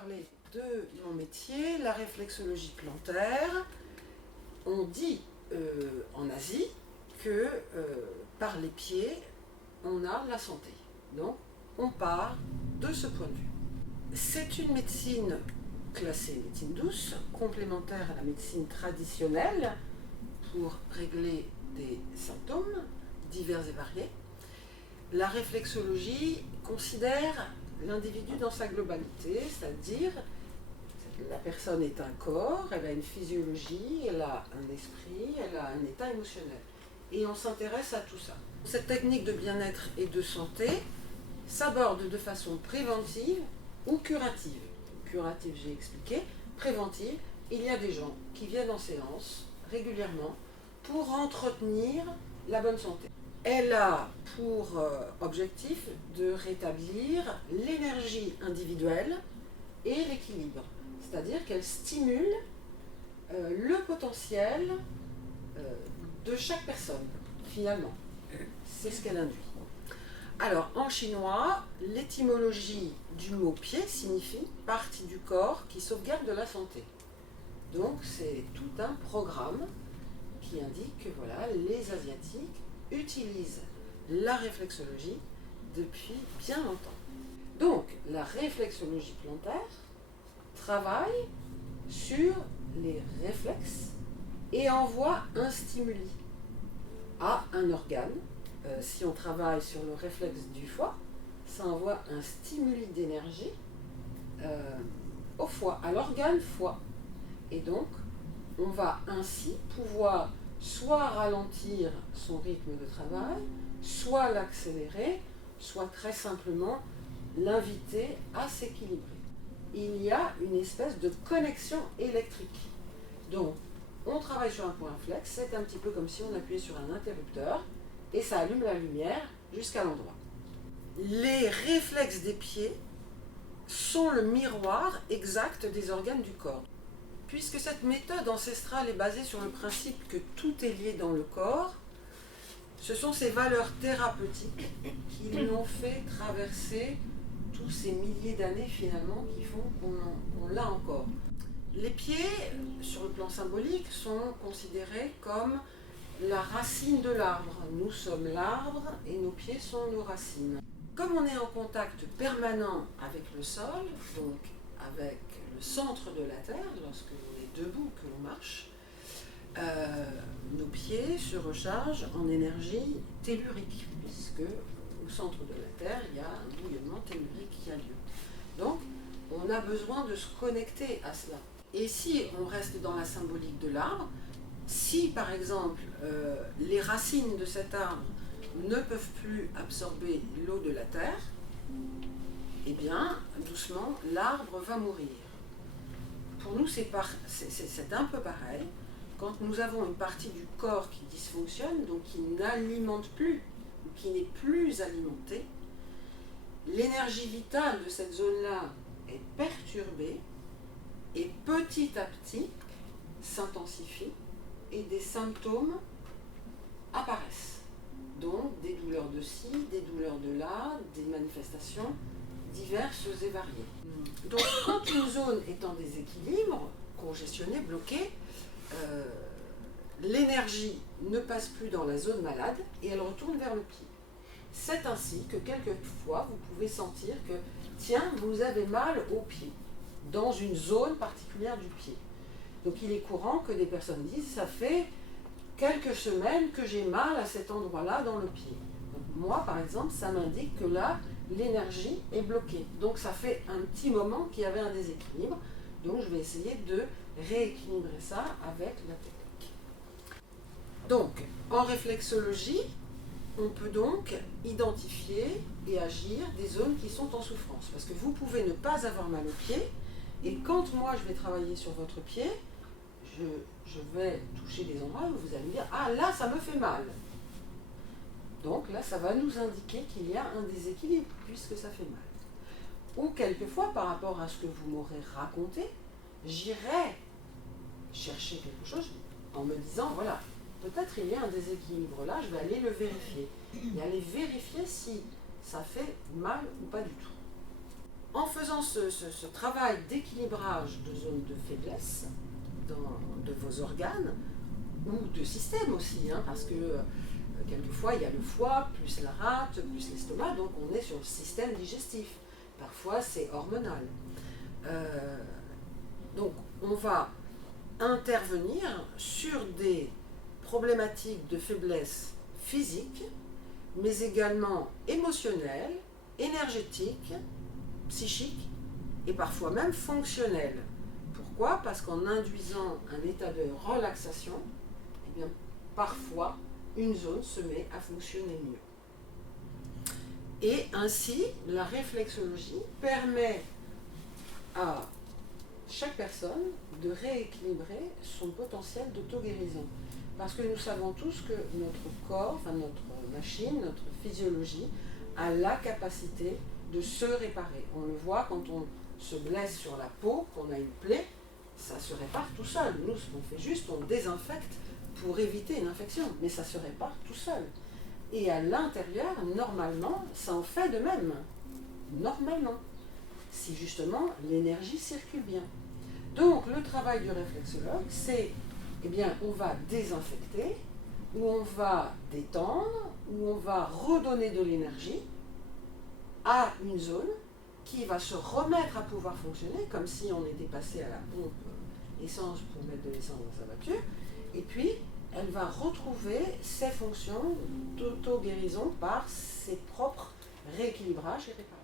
parler de mon métier, la réflexologie plantaire. On dit en Asie que par les pieds, on a la santé. Donc, on part de ce point de vue. C'est une médecine classée médecine douce, complémentaire à la médecine traditionnelle pour régler des symptômes divers et variés. La réflexologie considère l'individu dans sa globalité, c'est-à-dire la personne est un corps, elle a une physiologie, elle a un esprit, elle a un état émotionnel. Et on s'intéresse à tout ça. Cette technique de bien-être et de santé s'aborde de façon préventive ou curative. Curative, j'ai expliqué. Préventive, il y a des gens qui viennent en séance régulièrement pour entretenir la bonne santé. Elle a pour objectif de rétablir l'énergie individuelle et l'équilibre. C'est-à-dire qu'elle stimule le potentiel de chaque personne, finalement. C'est ce qu'elle induit. Alors, en chinois, l'étymologie du mot pied signifie partie du corps qui sauvegarde de la santé. Donc, c'est tout un programme qui indique que voilà, les Asiatiques utilisent la réflexologie depuis bien longtemps. Donc, la réflexologie plantaire travaille sur les réflexes et envoie un stimuli à un organe. Si on travaille sur le réflexe du foie, ça envoie un stimuli d'énergie au foie, à l'organe foie. Et donc, on va ainsi pouvoir soit ralentir son rythme de travail, soit l'accélérer, soit très simplement l'inviter à s'équilibrer. Il y a une espèce de connexion électrique. Donc, on travaille sur un point flex, c'est un petit peu comme si on appuyait sur un interrupteur et ça allume la lumière jusqu'à l'endroit. Les réflexes des pieds sont le miroir exact des organes du corps. Puisque cette méthode ancestrale est basée sur le principe que tout est lié dans le corps, ce sont ces valeurs thérapeutiques qui l'ont fait traverser tous ces milliers d'années finalement qui font qu'on l'a encore. Les pieds, sur le plan symbolique, sont considérés comme la racine de l'arbre. Nous sommes l'arbre et nos pieds sont nos racines. Comme on est en contact permanent avec le sol, donc avec le centre de la terre, lorsque l'on est debout, que l'on marche, nos pieds se rechargent en énergie tellurique, puisque au centre de la terre, il y a un bouillonnement tellurique qui a lieu. Donc, on a besoin de se connecter à cela. Et si on reste dans la symbolique de l'arbre, si par exemple les racines de cet arbre ne peuvent plus absorber l'eau de la terre, eh bien, doucement, l'arbre va mourir. Pour nous, c'est un peu pareil. Quand nous avons une partie du corps qui dysfonctionne, donc qui n'alimente plus, ou qui n'est plus alimentée, l'énergie vitale de cette zone-là est perturbée et petit à petit s'intensifie et des symptômes apparaissent. Donc des douleurs de ci, des douleurs de là, des manifestations diverses et variées. Donc quand une zone est en déséquilibre, congestionnée, bloquée, l'énergie ne passe plus dans la zone malade et elle retourne vers le pied. C'est ainsi que quelquefois vous pouvez sentir que, tiens, vous avez mal au pied, dans une zone particulière du pied. Donc il est courant que des personnes disent, ça fait quelques semaines que j'ai mal à cet endroit-là dans le pied. Donc moi, par exemple, ça m'indique que là, l'énergie est bloquée. Donc ça fait un petit moment qu'il y avait un déséquilibre. Donc je vais essayer de rééquilibrer ça avec la technique. Donc, en réflexologie, on peut donc identifier et agir des zones qui sont en souffrance. Parce que vous pouvez ne pas avoir mal au pied, et quand moi je vais travailler sur votre pied, je vais toucher des endroits où vous allez me dire « Ah, là, ça me fait mal !» Donc là, ça va nous indiquer qu'il y a un déséquilibre, puisque ça fait mal. Ou quelquefois, par rapport à ce que vous m'aurez raconté, j'irai chercher quelque chose en me disant « Voilà, peut-être il y a un déséquilibre là, je vais aller le vérifier. » Et aller vérifier si ça fait mal ou pas du tout. En faisant ce travail d'équilibrage de zones de faiblesse de vos organes, ou de système aussi, hein, parce que quelquefois il y a le foie, plus la rate, plus l'estomac, donc on est sur le système digestif. Parfois c'est hormonal. Donc on va intervenir sur des problématiques de faiblesse physique, mais également émotionnelle, énergétique, psychique et parfois même fonctionnelle. Pourquoi? Parce qu'en induisant un état de relaxation, eh bien, parfois une zone se met à fonctionner mieux. Et ainsi, la réflexologie permet à chaque personne de rééquilibrer son potentiel d'auto-guérison. Parce que nous savons tous que notre corps, enfin notre machine, notre physiologie, a la capacité de se réparer. On le voit quand on se blesse sur la peau, qu'on a une plaie, ça se répare tout seul. Nous, ce qu'on fait juste, on désinfecte pour éviter une infection, mais ça se répare tout seul. Et à l'intérieur, normalement, ça en fait de même. Normalement. Si justement l'énergie circule bien. Donc le travail du réflexologue, c'est, eh bien, on va désinfecter, ou on va détendre, ou on va redonner de l'énergie à une zone qui va se remettre à pouvoir fonctionner, comme si on était passé à la pompe essence pour mettre de l'essence dans sa voiture, et puis elle va retrouver ses fonctions d'auto-guérison par ses propres rééquilibrages et réparations.